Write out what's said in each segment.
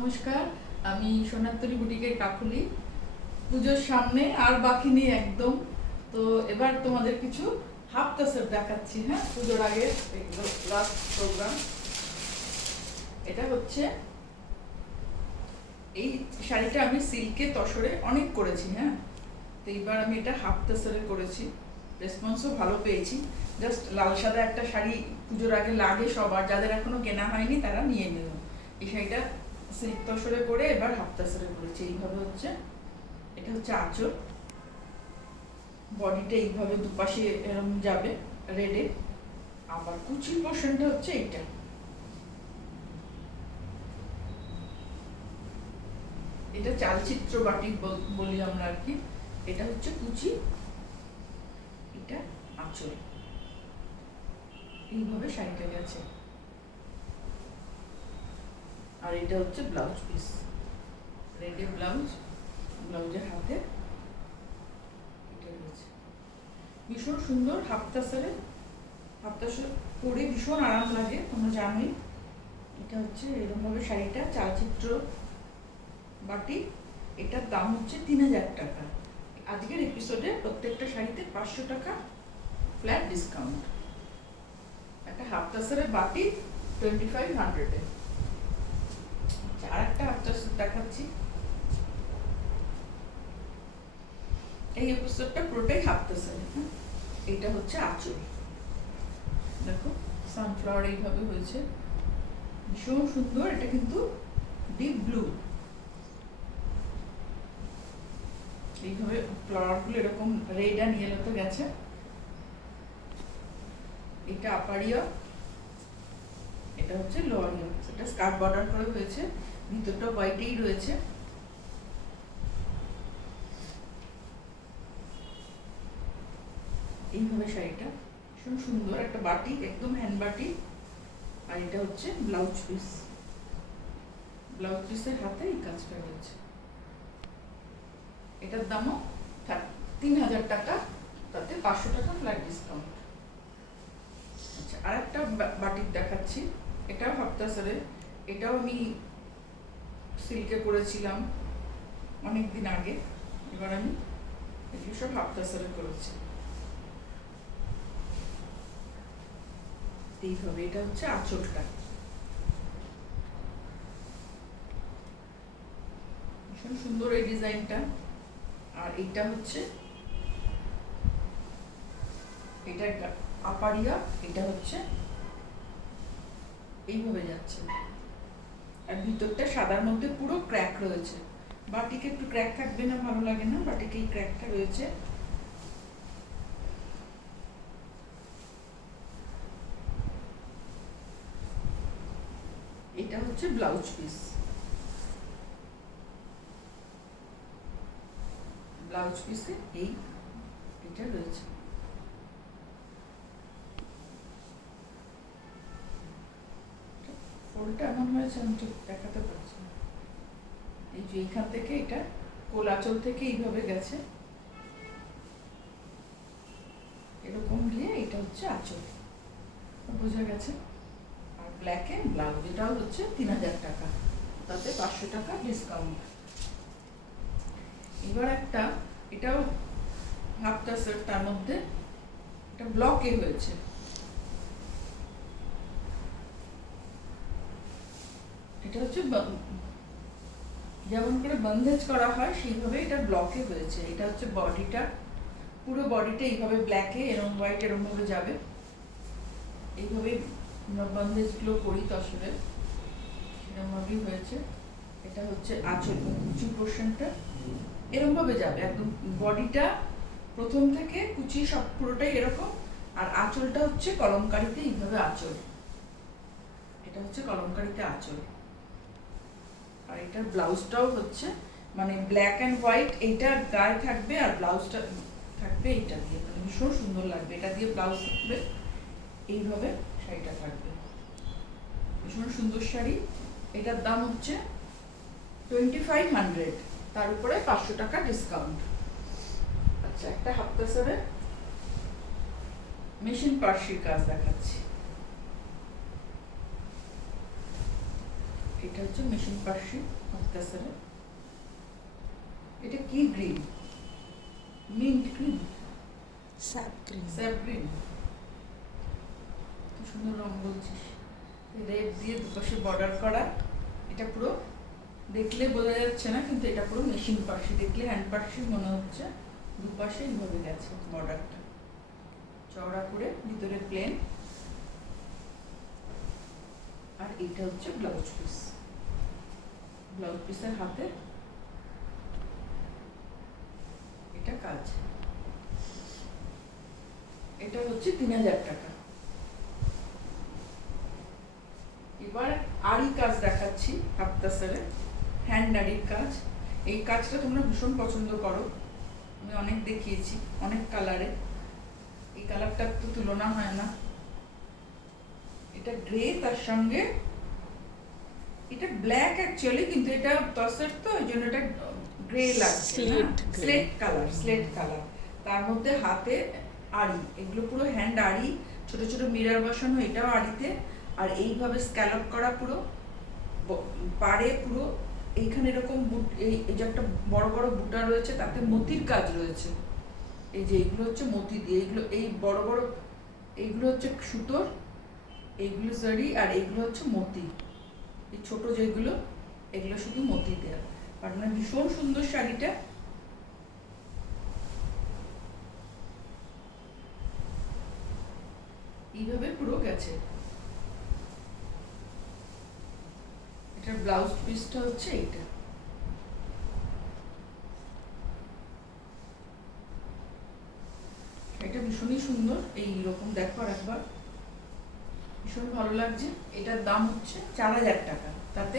নমস্কার, আমি সোনারতরী বুটিকের কাকুলি। পুজোর সামনে আর বাকি নেই একদম। তো এবার তোমাদের কিছু হাফ তাসের দেখাচ্ছি। হ্যাঁ, পুজোর আগে লাস্ট প্রোগ্রাম। এটা হচ্ছে এই শাড়িটা আমি সিল্কে তসরে অনেক করেছি। হ্যাঁ, তো এইবার আমি এটা হাফ তাসরে করেছি, রেসপন্সও ভালো পেয়েছি। জাস্ট লাল সাদা একটা শাড়ি পুজোর আগে লাগে সবার, যাদের এখনো কেনা হয়নি তারা নিয়ে নিও। এই শাড়িটা সিল্ক তসরে করে এবার হাফ তাসরে করেছি। এইভাবে হচ্ছে, এটা হচ্ছে আঁচল, বডিটা এইভাবে দুপাশে এরকম যাবে রেডে। আবার কুচির পোর্শনটা হচ্ছে এইটা। এটা চালচিত্র বাটিক বলি আমরা আর কি। এটা হচ্ছে কুচি, এটা আঁচল। এইভাবে শাড়িটা গেছে। আর এটা হচ্ছে ব্লাউজ পিস, রেডে ব্লাউজ, ব্লাউজের হাতে এটা রয়েছে। ভীষণ সুন্দর হাফ তাসারে, হাফ তাসর পরে ভীষণ আরাম লাগে, তোমরা জানোই। এটা হচ্ছে এরকম ভাবে শাড়িটা চালচিত্র বাটি। এটার দাম হচ্ছে 3000 টাকা। আজকের এপিসোডে প্রত্যেকটা শাড়িতে 500 টাকা ফ্ল্যাট ডিসকাউন্ট। একটা হাফ তাসারের বাটি 2500-এ। আর একটা হাফ তাসার দেখাচ্ছি। এই এপিসোডটা পুরোটাই হাফ তাসারে। এটা হচ্ছে আঁচল, দেখো সানফ্লাওয়ার এইভাবে হয়েছে, ভীষণ সুন্দর। এটা কিন্তু ডিপ ব্লু, এইভাবে ফ্লাওয়ারগুলো এরকম রেড অ্যান্ড ইয়েলোতে গেছে। এটা আপারিয়া, এটা হচ্ছে লোয়ার ইয়া। এটা স্কার্ট বর্ডার করে হয়েছে, ভিতরটা হোয়াইটেই রয়েছে। এইভাবে শাড়িটা ভীষণ সুন্দর, একটা বাটি, একদম হ্যান্ড বাটি। আর এটা হচ্ছে ব্লাউজ পিস, ব্লাউজ পিসের হাতে এই কাজটা রয়েছে। এটার দামও 3000 টাকা, তাতে 500 টাকা ফ্ল্যাট ডিসকাউন্ট। আচ্ছা, আর একটা বাটিক দেখাচ্ছি। এটাও হাফ তাসারে। এটাও আমি সিল্কে করেছিলাম অনেকদিন আগে, এবার আমি এগুলো সব হাফ তাসারে করেছি। এইভাবে এটা হচ্ছে আঁচলটা, ভীষণ সুন্দর এই ডিজাইনটা। আর এইটা হচ্ছে, এটা আপারিয়া, এটা হচ্ছে এইভাবে যাচ্ছে। আর ভিতরটা সাদার মধ্যে পুরো ক্র্যাক রয়েছে। বাটিকে একটু ক্র্যাক থাকবে না, ভালো লাগে না, বাটিকে এই ক্র্যাকটা রয়েছে। এটা হচ্ছে ব্লাউজ পিস, ব্লাউজ পিসে এই এটা রয়েছে। ফোল্ডটা এমন হয়েছে আমি ঠিক দেখাতে পারছি না। এই যে এইখান থেকে এটা কোলাচল থেকে এইভাবে গেছে, এরকম গিয়ে এটা হচ্ছে আঁচল, বোঝা গেছে। আর ব্ল্যাক এন্ড ব্লাউজ, এটাও হচ্ছে 3000 টাকা, তাতে 500 টাকা ডিসকাউন্ট। এবার একটা, এটাও হাফ তাসার, তার মধ্যে এটা ব্লকে হয়েছে। এটা হচ্ছে যেমন করে বন্দেজ করা হয় সেইভাবে এটা ব্লকে হয়েছে। এটা হচ্ছে বডিটা, পুরো বডিটা এইভাবে ব্ল্যাকে এরকম হোয়াইট এরকম ভাবে যাবে। এইভাবে বন্দেজগুলো করি তসরে, সেরকম ভাবেই হয়েছে। এটা হচ্ছে আঁচল, কুচি পোর্শনটা এরকম ভাবে যাবে, একদম বডিটা প্রথম থেকে কুচি সব পুরোটাই এরকম। আর আঁচলটা হচ্ছে কলমকারিতে এইভাবে আঁচল, এটা হচ্ছে কলমকারিতে আঁচল। আর এটার ব্লাউজটাও হচ্ছে মানে ব্ল্যাক অ্যান্ড হোয়াইট, এইটা গায়ে থাকবে আর ব্লাউজটা থাকবে এইটা দিয়ে, মানে ভীষণ সুন্দর লাগবে। এটা দিয়ে ব্লাউজ থাকবে, এইভাবে শাড়িটা থাকবে, ভীষণ সুন্দর শাড়ি। এটার দাম হচ্ছে 2500, তার উপরে 500 টাকা ডিসকাউন্ট। আচ্ছা, একটা হাফ তাসারে মেশিন পার্সির কাজ দেখাচ্ছি। এটা হচ্ছে মেশিন পার্সি হাতকাসারে। এটা কি green? Mint green, sap green. Sap green. কি সুন্দর রং বলছিস। রেড দিয়ে দুপাশে বর্ডার করা। এটা পুরো দেখলে বোঝা যাচ্ছে না, কিন্তু এটা পুরো মেশিন পার্সি। দেখলে হ্যান্ড পার্সি মনে হচ্ছে। দুপাশে এইভাবে গেছে বর্ডারটা, চওড়া করে, ভিতরে প্লেন। আর এটা হচ্ছে ব্লাউজ পিস। ব্লাউজ পিসের হাতে এটা কাজ। এটা হচ্ছে 3000 টাকা। এবার আরি কাজ দেখাচ্ছি হাফতাসারে, হ্যান্ড আরির কাজ। এই কাজটা তোমরা ভীষণ পছন্দ করো, আমি অনেক দেখিয়েছি, অনেক কালারে। এই কালারটার তো তুলনা হয় না। এটা গ্রে, তার সঙ্গে এটা ব্ল্যাক অ্যাকচুয়ালি, কিন্তু এটা তসর তো ওই জন্য এটা গ্রে লাগছে, স্লেট কালার, স্লেট কালার। তার মধ্যে হাতে আরি, এগুলো পুরো হ্যান্ড আরি, ছোট ছোট মিরর বসানো, এটাও আরিতে। আর এইভাবে স্ক্যালপ করা, পুরো পাড়ে পুরো এইখানে এরকম এই যে একটা বড় বড় বুটা রয়েছে, তাতে মতির কাজ রয়েছে। এই যে এইগুলো হচ্ছে মতি দিয়ে, এইগুলো এই বড় বড় এইগুলো হচ্ছে সুতোর, এইগুলো জারি, আর এইগুলো হচ্ছে মতি। এই ছোট যেগুলো, এগুলো শুধু মতি দেওয়া। আর মানে ভীষণ সুন্দর শাড়িটা। এইভাবে পুরো গেছে। এটার ব্লাউজ পিসটা হচ্ছে এইটা। এটা ভীষণই সুন্দর। এইরকম দেখো আর একবার, ভীষণ ভালো লাগছে। এটার দাম হচ্ছে 4000 টাকা, তাতে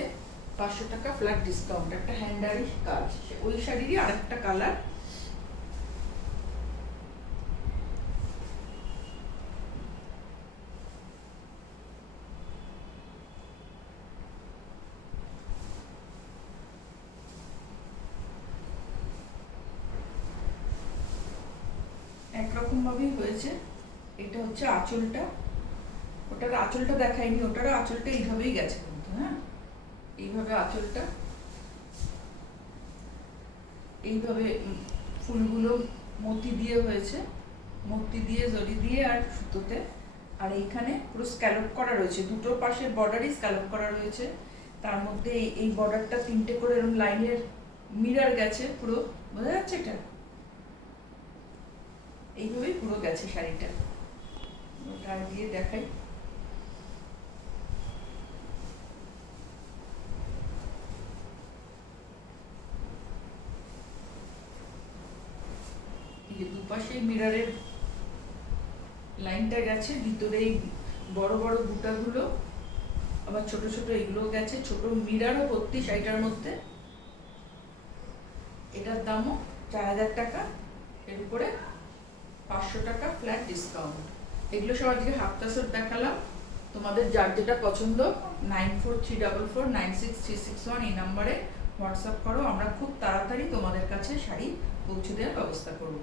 500 টাকা ফ্ল্যাট ডিসকাউন্ট। একটা হ্যান্ডারি কাজ, ওই শাড়িরই আরেকটা কালার। একরকম ভাবেই হয়েছে। এটা হচ্ছে আঁচলটা, ওটার আঁচলটা দেখাইনি, ওটারও আঁচলটা এইভাবেই গেছে কিন্তু। হ্যাঁ, এইভাবে আঁচলটা, এইভাবে ফুলগুলো মতি দিয়ে হয়েছে, মতি দিয়ে, জরি দিয়ে, আর সুতোতে। আর এইখানে পুরো স্ক্যালপ করা রয়েছে, দুটো পাশের বর্ডারই স্ক্যালপ করা রয়েছে। তার মধ্যে এই বর্ডারটা 3টে করে এরকম লাইনের মিরর গেছে, পুরো বোঝা যাচ্ছে এটা। এইভাবেই পুরো গেছে শাড়িটা। ওটা দিয়ে দেখাই। দুপাশে মিররের লাইনটা গেছে, ভিতরে এই বড় বড় বুটাগুলো, আবার ছোট ছোট এগুলো গেছে, ছোট মিররও ভর্তি শাড়িটার মধ্যে। এটার দামও 4000 টাকা, এর উপরে 500 টাকা ফ্ল্যাট ডিসকাউন্ট। এগুলো সব আজকে হাফতাসর দেখালাম। তোমাদের যার যেটা পছন্দ 9434496361 এই নাম্বারে হোয়াটসঅ্যাপ করো। আমরা খুব তাড়াতাড়ি তোমাদের কাছে শাড়ি পৌঁছে দেওয়ার ব্যবস্থা করবো।